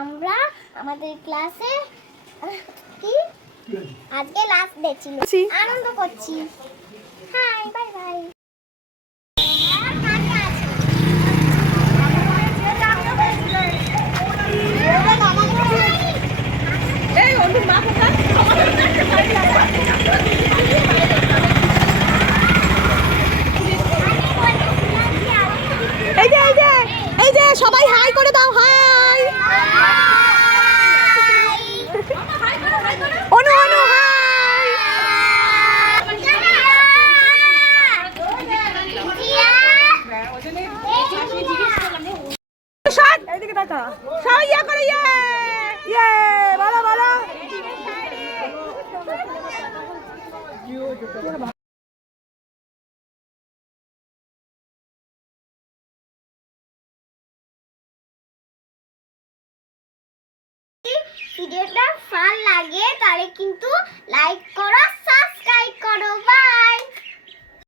আমরা আমাদের ক্লাসে কি আজকে লাস্ট ডে ছিল, আনন্দ করছি। Hi, bye bye. এই অনু মা কোথায়? এই যে এই যে এই যে সবাই হাই করে দাও। হাই অনু অনু হাই। এইদিকে দেখা সবাই ইয়া করে ইয়ে ইয়ে ভালো ভালো। ভিডিওটা ভালো লাগে তাহলে কিন্তু লাইক করো।